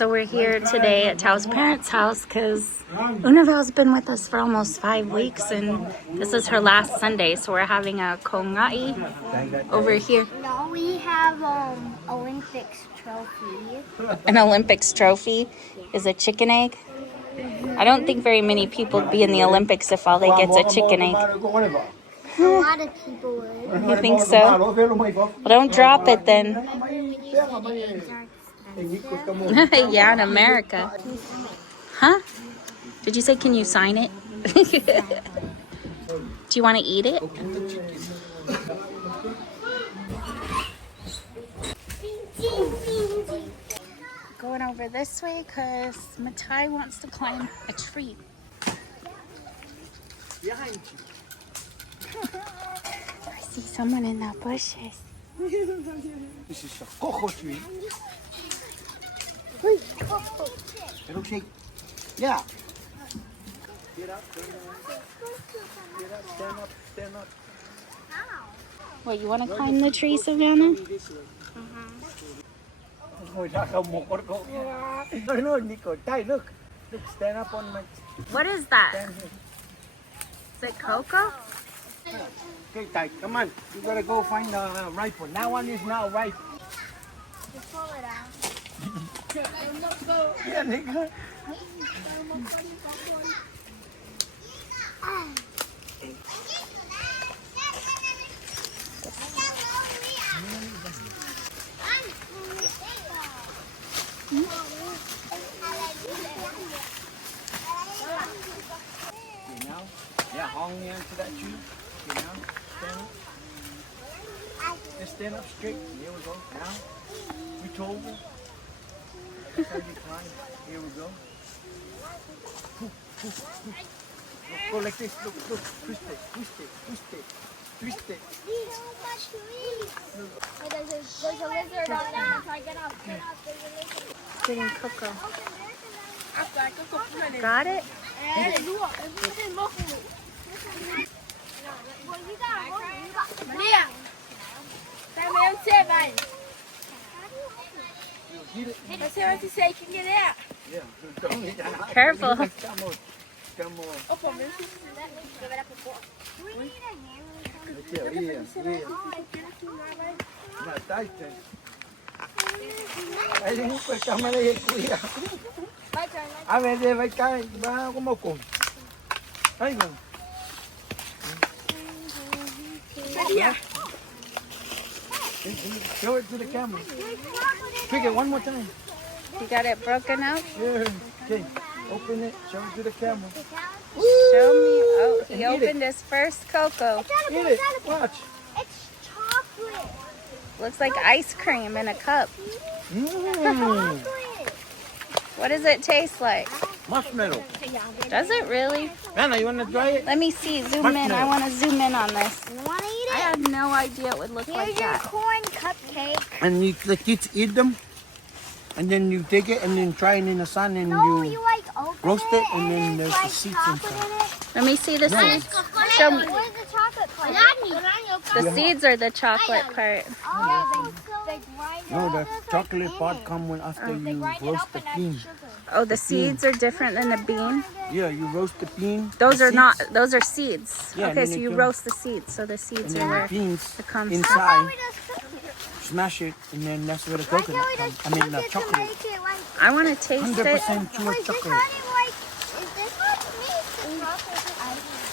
So we're here today at Tao's parents' house because Unaval's been with us for almost 5 weeks and this is her last Sunday. So we're having a kongai over here. No, we have Olympics trophy. An Olympics trophy is a chicken egg. I don't think very many people would be in the Olympics if all they get's a chicken egg. A lot of people would. You think so? Well, don't drop it then. Yeah, in America. Huh? Did you say, can you sign it? Do you want to eat it? Going over this way because Matai wants to climb a tree. I see someone in the bushes. This is a cocoa tree. It'll shake. Yeah. Get up, stand up. What, you want to climb the tree, Savannah? No, Nico. Ty, look. Look, stand up on my... What is that? Is it cocoa? Okay, Ty, come on. You gotta go find the ripe one. That one is not ripe. Just pull it out. Yeah, Nico. Yeah, hang near to that tree. Okay, now, stand up. Just stand up straight. Here we go. Now, reach over. That's how you climb. Here we go. Go like this. Look. Twist it. There's a lizard on there. Try get up. There's a lizard. Getting cocoa. Got it? Careful. A ver, vai cair, vai como com. Aí, mano. Show it to the camera. Pick it one more time. You got it broken out? Yeah. Okay. Open it. Show it to the camera. Show me. Oh, he opened his first cocoa. Eat it. Watch. It's chocolate. Looks like ice cream in a cup. Mmm. What does it taste like? Marshmallow. Does it really? Anna, you want to try it? Let me see. Zoom in. I want to zoom in on this. You want to eat it? I had no idea it would look like Here's your that. corn cupcake. And you, the kids eat them. And then you take it and then try it in the sun and No, you you like open roast it and then there's there's the like seeds chocolate inside. in it. Let me see the seeds. Show me. Where's the chocolate part? The seeds are the chocolate part. Oh, they grind it No, up. the chocolate part comes when after you roast the bean. Oh, the seeds are different than the bean. Yeah, you roast the bean. Those the are seeds, not. Those are seeds. Yeah, and Okay, then so they you come- roast the seeds. So the And seeds then are the where beans it comes. inside, smash it, and then that's where the coconut comes. I mean the chocolate. I want to taste it. 100% pure chocolate.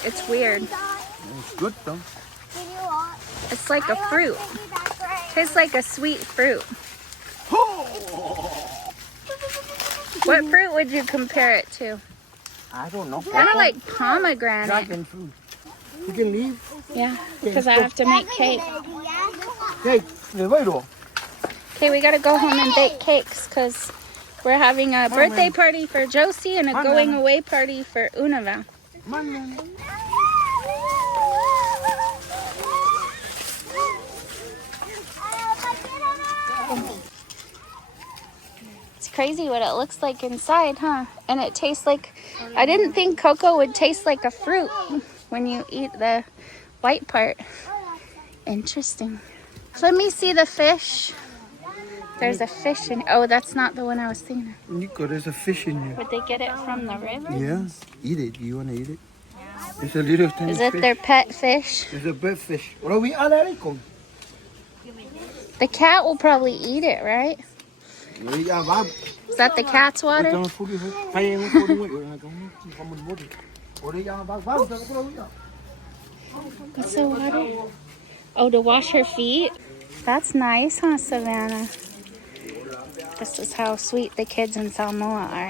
It's weird. It's good though. It's like a fruit. Tastes like a sweet fruit. What fruit would you compare it to? I don't know. Kind of like pomegranate. Dragon fruit. You can leave. Yeah, because I have to make cake. Hey, Levairo. Okay, we gotta go home and bake cakes because we're having a birthday party for Josie and a going away party for Unaval. Man. It's crazy what it looks like inside, huh? And it tastes like, I didn't think cocoa would taste like a fruit when you eat the white part. Interesting. Let me see the fish. There's a fish in. Oh, that's not the one I was thinking of. Nico, there's a fish in here. Would they get it from the river? Yeah, eat it. You want to eat it? It's a little tiny Is it fish. their pet fish? It's a big fish. What are we at, Rico? The cat will probably eat it, right? Is that the cat's water? What's the water? Oh, to wash her feet? That's nice, huh, Savannah? This is how sweet the kids in Samoa are.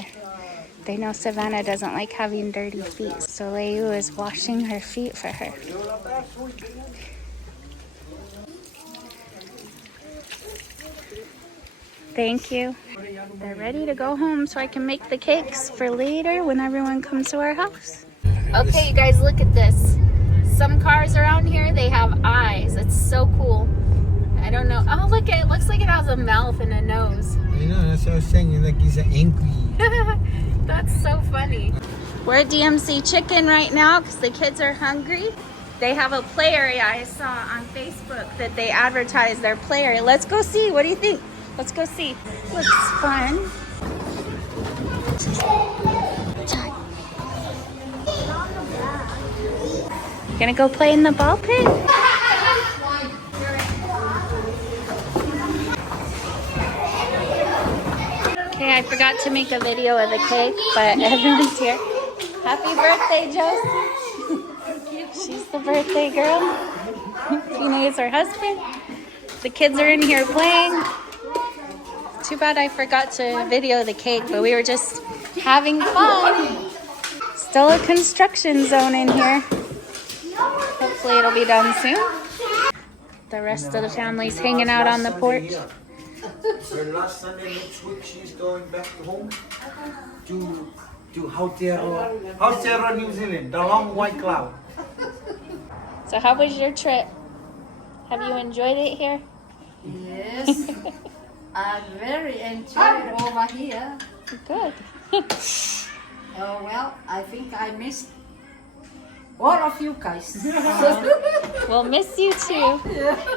They know Savannah doesn't like having dirty feet, so Leu is washing her feet for her. Thank you. They're ready to go home so I can make the cakes for later when everyone comes to our house. Okay, you guys, look at this. Some cars around here, they have eyes. It's so cool. I don't know. Oh, look, it looks like it has a mouth and a nose. I know, that's what I was saying. It's like he's angry. That's so funny. We're at DMC Chicken right now because the kids are hungry. They have a play area. I saw on Facebook that they advertise their play area. Let's go see. What do you think? Let's go see. Looks fun. Gonna go play in the ball pit? Okay, I forgot to make a video of the cake, but everyone's here. Happy birthday, Josie. She's the birthday girl. Tina is her husband. The kids are in here playing. Too bad I forgot to video the cake, but we were just having fun. Still a construction zone in here. Hopefully it'll be done soon. The rest of the family's hanging out on the porch. So last Sunday next week she's going back home to Aotearoa, New Zealand, the long white cloud. So how was your trip? Have you enjoyed it here? Yes, I very enjoyed over here. Good. Oh well, I think I missed all of you guys. We'll miss you too.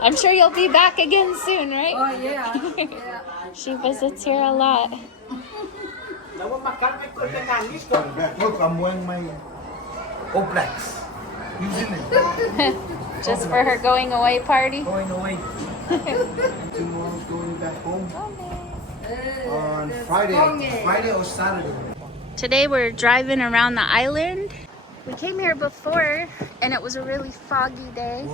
I'm sure you'll be back again soon, right? Oh yeah, yeah. She visits here a lot. Look, I'm wearing my All Blacks. New Zealand. Just for her going away party. Going away. Tomorrow's going back home on Friday or Saturday. Today we're driving around the island. We came here before and it was a really foggy day.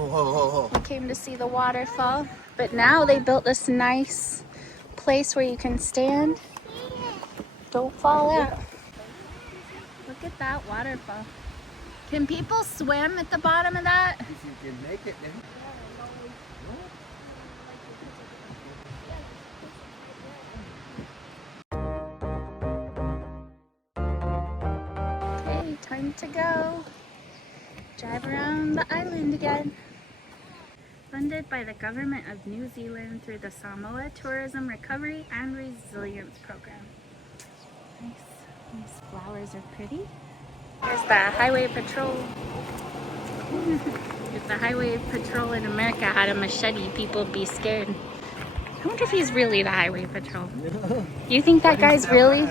We came to see the waterfall, but now they built this nice place where you can stand. Don't fall out. Look at that waterfall. Can people swim at the bottom of that? If you can make it, then. Okay, time to go. Drive around the island again. Funded by the government of New Zealand through the Samoa Tourism Recovery and Resilience Program. Nice. These flowers are pretty. There's the highway patrol. If the highway patrol in America had a machete, people would be scared. I wonder if he's really the highway patrol. You think that guy's really?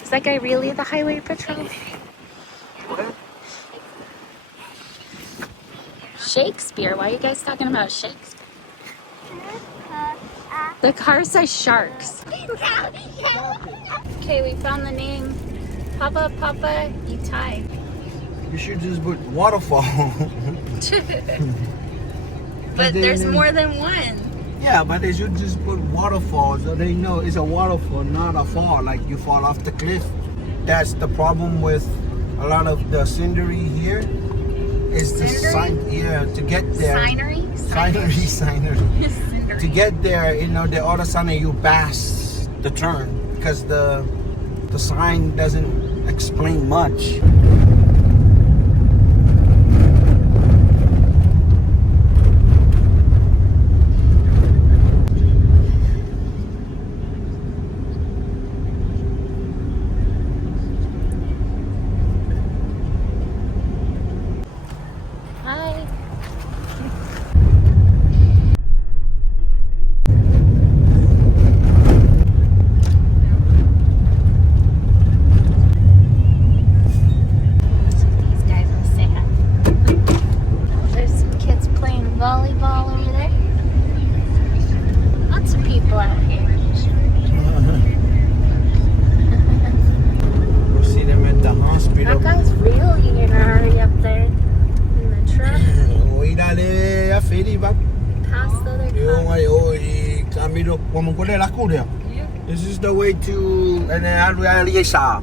Is that guy really the highway patrol? Shakespeare? Why are you guys talking about Shakespeare? The car says sharks. Okay, we found the name. Papapapaitai. You should just put Waterfall. But there's more than one. Yeah, but they should just put Waterfall so they know it's a waterfall, not a fall, like you fall off the cliff. That's the problem with a lot of the scenery here. Is the sign, yeah, to get there. Scenery. To get there, you know, the other side you pass the turn because the sign doesn't explain much. boleh laku dia. This is the way to, and then Aliesa.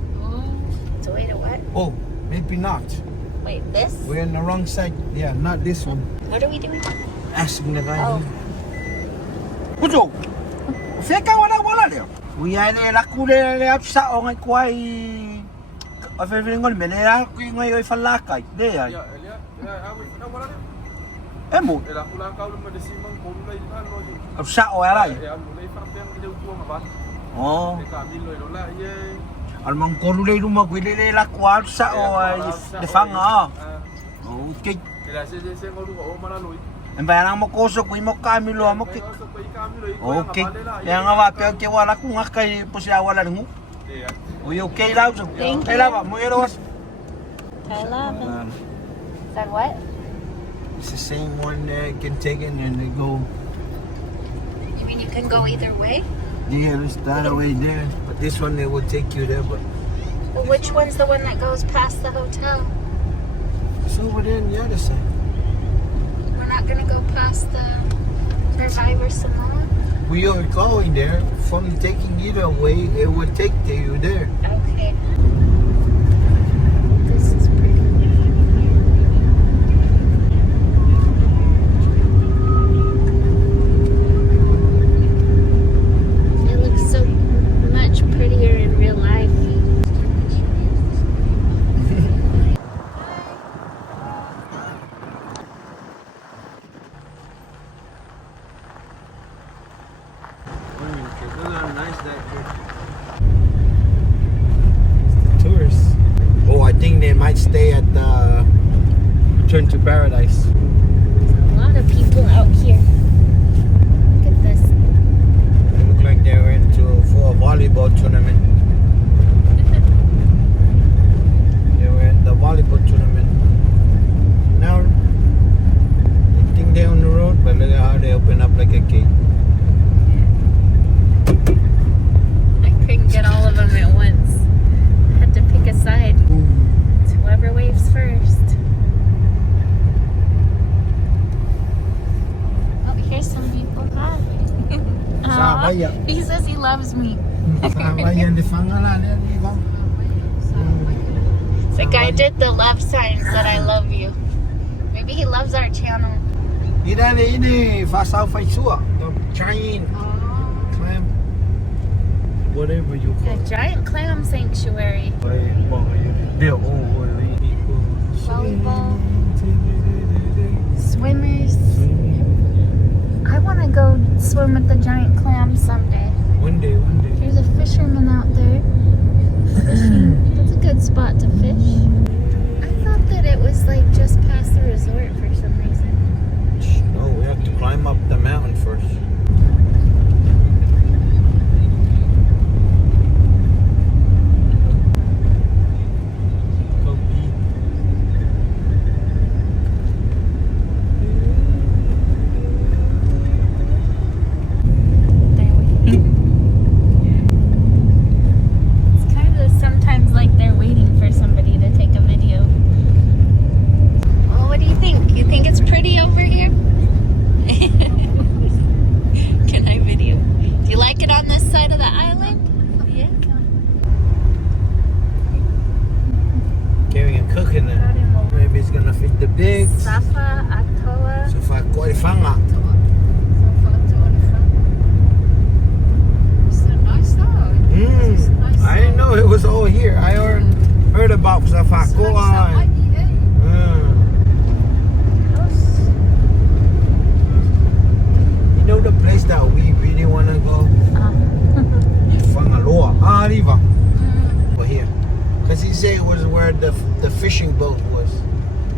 It's a way to what? Oh, maybe not. Wait, this? We're on the wrong side. Yeah, not this one. What are we doing? Asking the guy. Oh. Pujo. Feka wala dia. We are laku le apsa o ngai kuai. Everything on me le aku ngai oi falakai. Dia. Ya, Elia, aku nak mana dia? Emo. Ela pulang kau lumba de simang komulai kan lo ju. Apsa o alai. Ya, mulai farteng kita utua mabat. Oh. Kita ambil lo lola ye. Almang koru le rumah gue le laku apsa o de fanga. Oh, okay. Ela se kau lu ko mana lo. Embayang mo koso ko mo kami lo mo ki. Okay. Yang awa pe ke wala ku ngakai po siya wala ngu. Ya. We okay lao so. Thank Okay lao mo eros. I love it. Is that what? It's the same one that can take it and they go. You mean you can go either way? Yeah, there's that away there. But this one they will take you there, but Well, which one's the one that goes past the hotel? it's over there on the other side. We're not gonna go past the Survivor Samoa? We are going there. From taking either way, it would take you there. Okay. This is pretty. It looks so much prettier in real life. Tourists. Oh, I think they might stay at the Turn to Paradise. A lot of people out here. Look at this. They look like they were for a volleyball tournament. They were in the volleyball tournament. Now, I think they're on the road, but look at how they open up like a cake. I couldn't get all of them at once. Had to pick a side. It's whoever waves first. Oh, here's some people. Hi. Aw, he says he loves me. The guy did the love sign, said I love you. Maybe he loves our channel. Ini Fasau Faisua, the giant clam, whatever you call A it. giant clam sanctuary. Volleyball. Swimmers. I want to go swim with the giant clam someday. One day. There's a fisherman out there fishing. That's a good spot to fish. I thought that it was like just past the resort for some reason. No, we have to climb up the mountain first. It's kind of sometimes like they're waiting for somebody to take a video. Well, what do you think? You think it's pretty over here? Can I video? Do you like it on this side of the island? Yeah. Carrying a cook in there. Maybe it's gonna fit the bigs. Safa, Atoa. So if I koi fanga. I didn't know it was all here. I heard about Safakoa. You know the place that we really want to go? Fangaloa. Arriva. Over here. Because he said it was where the fishing boat was.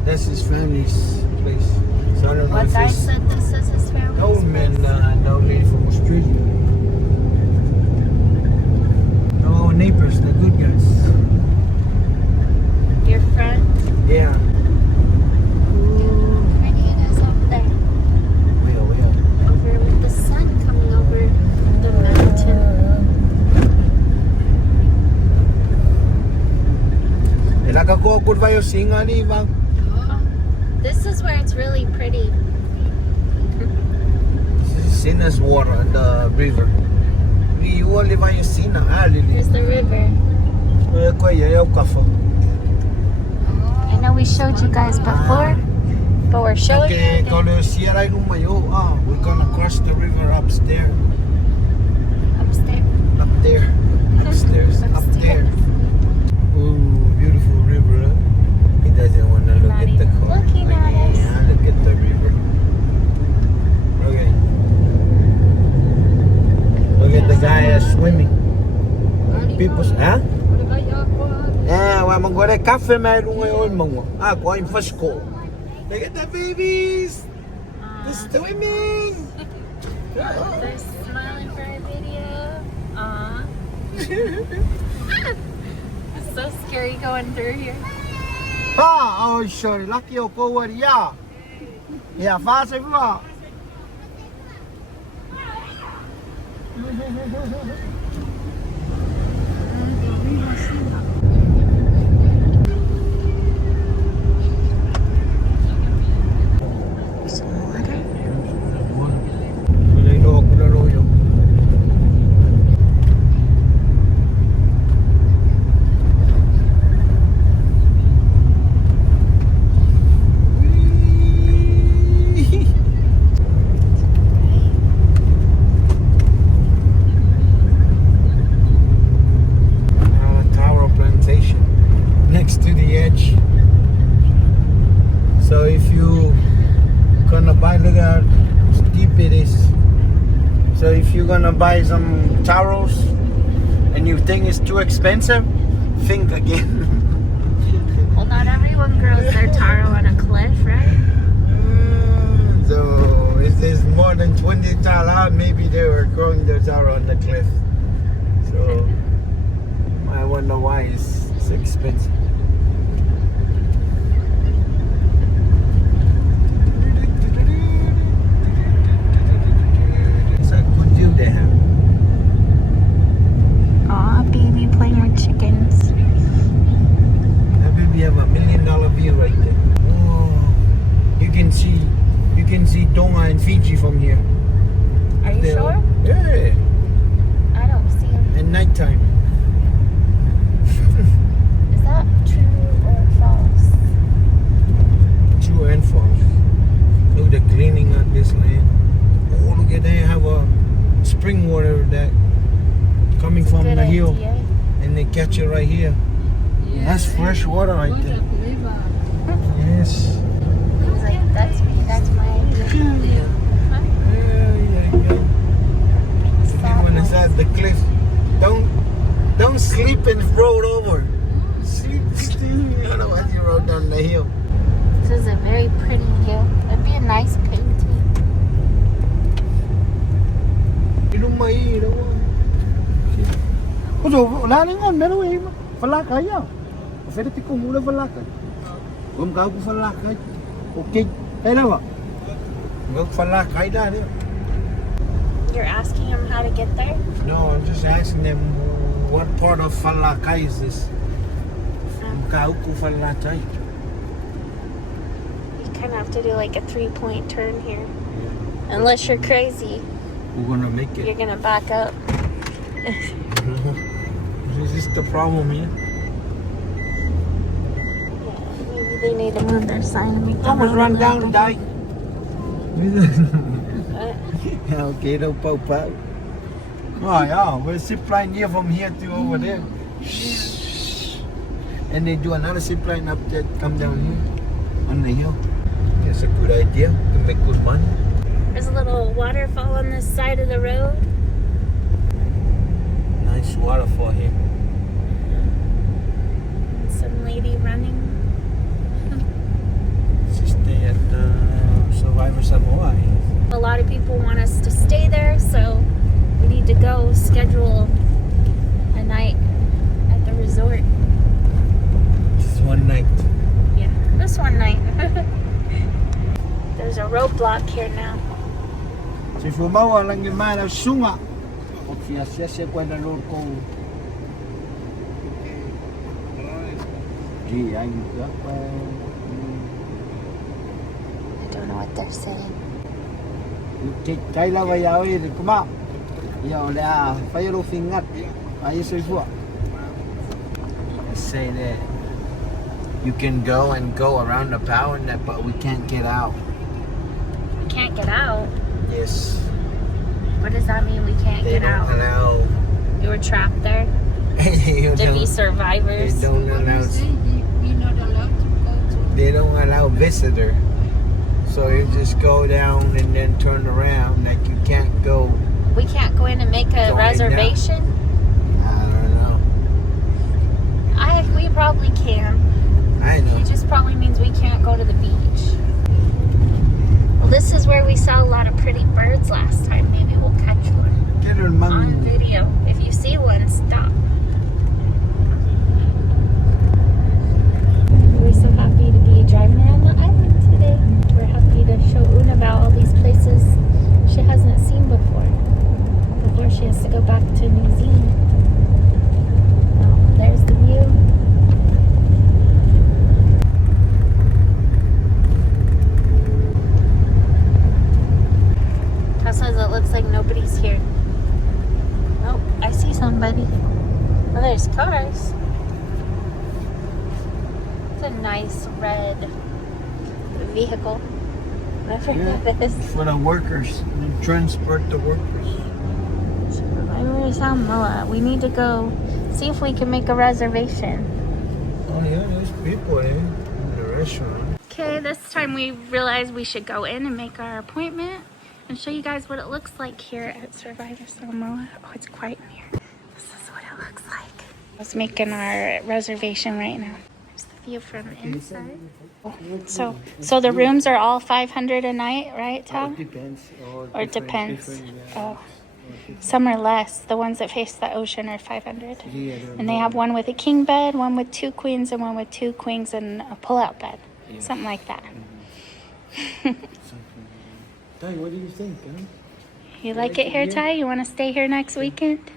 That's his family's place. So I don't know What if guy it's said this is his family's old man, place? no lady from Australia. No neighbors, the good guys. Your front? Yeah. Pretty it is up there. Where? Over with the sun coming over the mountain. Nakakukod ba yung singa ni Bang? This is where it's really pretty. This is Sinna's water in the river. Riua le vai asina. Lili. There's the river. Koe ia kafa. I know we showed you guys before, but we're showing you Okay, again. kalau siarai rumah yo, we're gonna cross the river upstairs. Upstairs. Up there. Upstairs. Up there. Ooh, beautiful river. He doesn't want to look Not at the even car. looking at us. Yeah, look at the river. Okay. Look at the guy swimming. People's, huh? Wa mangore cafe mai lunga oi mango. Ko im fasko. Look at the babies. They're swimming. They're smiling for our video. Aww. It's so scary going through here. Oh, sorry. Lucky o ko wa ya. Ya, fa se va. Next to the edge. So if you gonna buy, look at how steep it is. So if you're gonna buy some taros and you think it's too expensive, think again. Well, not everyone grows their taro on a cliff, right? So if there's more than 20 tara, maybe they were growing their taro on the cliff. So I wonder why it's so expensive. It's a good view they have. Aw, baby playing with chickens. That baby have $1 million view right there. Oh, you can see Tonga and Fiji from here. Are you sure? Yeah, I don't see them. at nighttime. Is that true or false? True and false. Look, they're cleaning up this land. Oh, look at they have a spring water that coming from Good the hill, idea. and they catch it right here. That's fresh water right there. Yes. He's like, that's my idea. Yeah. When it's at the cliff, don't sleep and roll over. Sleep. I don't know what you rode down the hill. This is a very pretty hill. It'd be a nice painting. Ilumai đâu. Ôi dồi, lá nó ngon đâu em. Falak ấy à. Phải được cùng mua falak. Gồm cáo của falak ấy. Ok. Đây đâu ạ? Gồm falak ấy ra đấy. You're asking him how to get there? No, I'm just asking them what part of Falaka is this? Kauku Falakai. You kind of have to do like a 3-point turn here. Unless you're crazy, We're gonna make you're it. gonna back up. This is the problem here. Maybe they need to move their sign and make the Almost road a run little down and bigger. die. Okay, don't poke out. Oh yeah, we'll zip line here from here to over there. And they do another zip line up there, come down here on the hill. It's a good idea to make good money. There's a little waterfall on this side of the road. Nice waterfall here. Some lady running. Just stay at Survivor Samoa. A lot of people want us to stay there, so we need to go schedule a night at the resort. Just one night. Yeah, this one night. There's a roadblock here now. Si fumawa lang yung mana sunga. O siya kwa na lor ko. Gee, I I don't know what they're saying. Kailan ba yawi kuma? Yo, dah, payah lu fingat. Ayo suifu. Say that you can go around the power net, but we can't get out. We can't get out. Yes. What does that mean? We can't They get don't out. allow. We were trapped there You to be know, survivors. They don't allow. We're not allowed to go to. They don't allow visitor. So you just go down and then turn around. Like you can't go. We can't go in and make a Going reservation. I don't know. We probably can. I know. It just probably means we can't go to the beach. Well, this is where we saw a lot of pretty birds last time. Maybe we'll catch one Get her on mum. video. If you see one, stop. We're so happy to be driving around the island today. We're happy to show Una about all these places she hasn't seen before she has to go back to New Zealand. Oh, there's the view. Says it looks like nobody's here. Oh, I see somebody. Oh, there's cars. It's a nice red vehicle. Whatever that is. For the workers. They transport the workers. Survivor Samoa. We need to go see if we can make a reservation. Oh yeah, there's people in the restaurant. Okay, this time we realized we should go in and make our appointment and show you guys what it looks like here at Survivor Samoa. Oh, it's quiet in here. This is what it looks like. I was making our reservation right now. There's the view from the inside. So the rooms are all $500 a night, right, Tom? Depends. Or it depends. Oh. Some are less. The ones that face the ocean are $500. Yeah, And they have one with a king bed, one with 2 queens, and one with 2 queens and a pull-out bed. Yeah. Something like that. Ty, what do you think? Huh? You like it here, Ty? You want to stay here next weekend?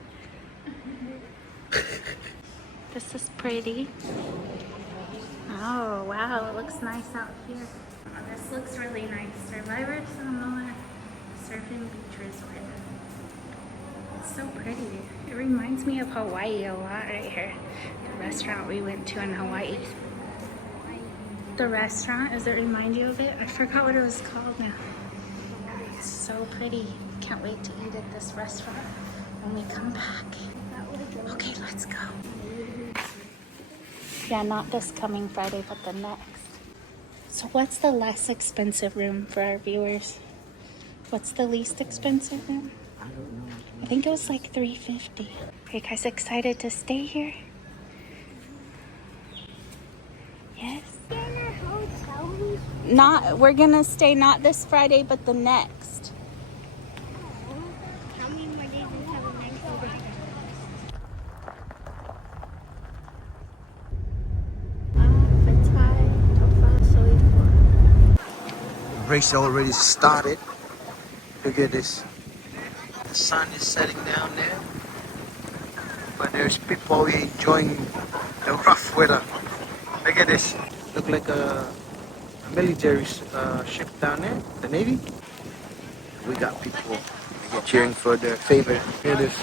This is pretty. Oh, wow. It looks nice out here. Oh, this looks really nice. Survivor Samoa Beach Resort. It's so pretty. It reminds me of Hawaii a lot right here. The restaurant we went to in Hawaii. The restaurant, does it remind you of it? I forgot what it was called now. It's so pretty. Can't wait to eat at this restaurant when we come back. Okay, let's go. Yeah, not this coming Friday, but the next. So what's the less expensive room for our viewers? What's the least expensive room? I don't know. I think it was like $350. Are you guys excited to stay here? Yes. We're gonna stay not this Friday, but the next. How many more days until the next The race already started. Look at this. The sun is setting down there. But there's people enjoying the rough weather. Look at this. Look like a military ship down there, the Navy. We got people cheering for their favorite. Look at this.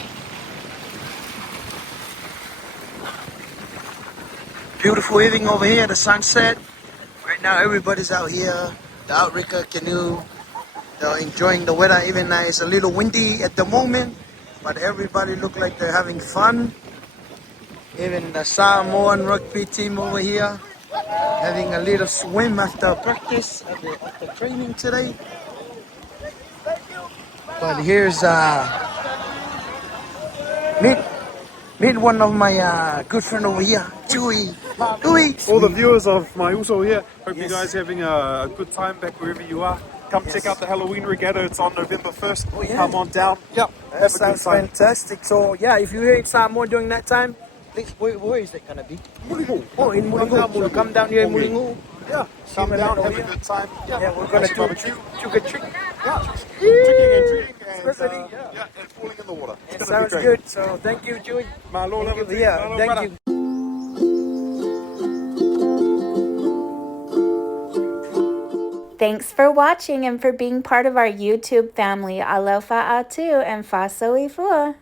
Beautiful evening over here, the sunset. Right now everybody's out here. The outrigger canoe. They're enjoying the weather, even though it's a little windy at the moment. But everybody look like they're having fun. Even the Samoan rugby team over here having a little swim after practice, after training today. But here's meet one of my good friend over here, Chewy. All the viewers of my Uso here, hope Yes. you guys are having a good time back wherever you are. Come check out the Halloween regatta, it's on November 1st. Oh, yeah. Come on down. Yep, That have a good sounds time. fantastic. So yeah, if you're here in Samoa during that time, please, where is that gonna be? Mulingu. Oh, in Mulingu. So come down here in Mulingu. Yeah, come See down, them have over a here. good time. Yeah, we're gonna do trick or treat. Yeah, tricking and treating and, Especially, and falling in the water. It It's gonna be sounds great. good. So thank you, Chewy. Mahalo, Thank you. Yeah, thank you. Thanks for watching and for being part of our YouTube family. Alofa atu and faso ifua.